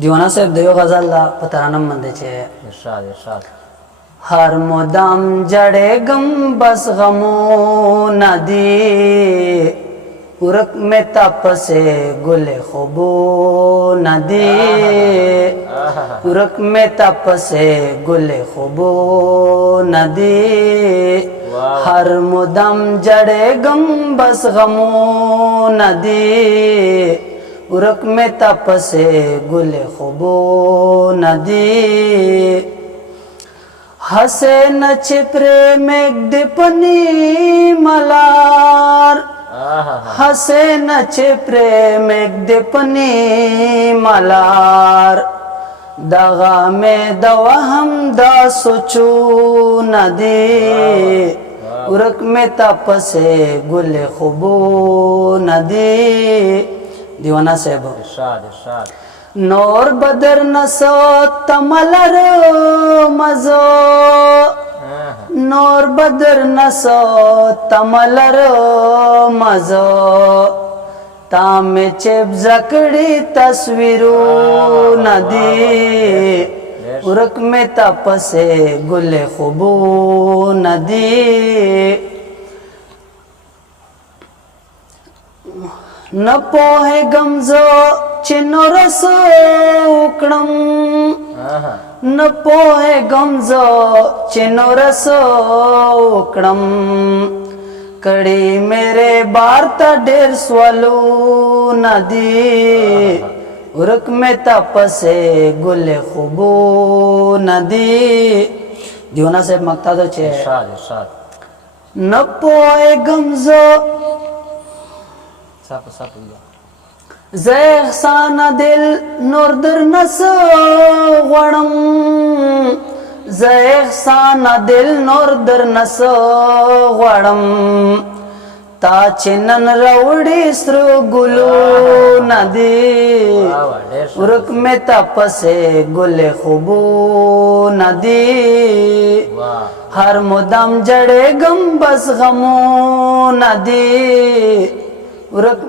दीवाना साहेब देव गजाला पतरानम मंदे छे इरशाद इरशाद। हर मुदम जड़े गम बस गमो नदी उरक में तप से गुले खुबो नदी उरक में तप से गुले खुबो नदी हर मुदम जड़े गम बस गमो नदी उरक में तप से गुले खुबो नदी हसे नचे प्रेम दीपनी मलार हसे नचे प्रेम दीपनी मलार दगा में दवा हम दा सोचू नदी उरक में तप से गुले खुबो नदी। दीवाना साहब इरशाद इरशाद। नोर बदर नसो तमलर मजो नोर बदर नसो तमलर मजो तामे चेप जकड़ी तस्वीरू नदी उरक में तप से गुले खुबू नदी न पोहे गमजो चिन्नो रसो उकड़म न पोहे गमजो चिन्नो रसो उकड़म कड़ी मेरे बारता ढेर स्वालू नदी उरक में तप से गुले खुबू नदी। दीवाना साहब मकता तो छे इरशाद इरशाद। न पोहे गमजो ज़ेहसाना दिल नोरदर नसो वड़म ज़ेहसाना दिल नोरदर नसो वड़म ता चिन्नन रवड़ी स्रु गुलू नदी उरक में तप से गुले खुबू नदी हर मुदम जड़े गम बस गमो नदी उरक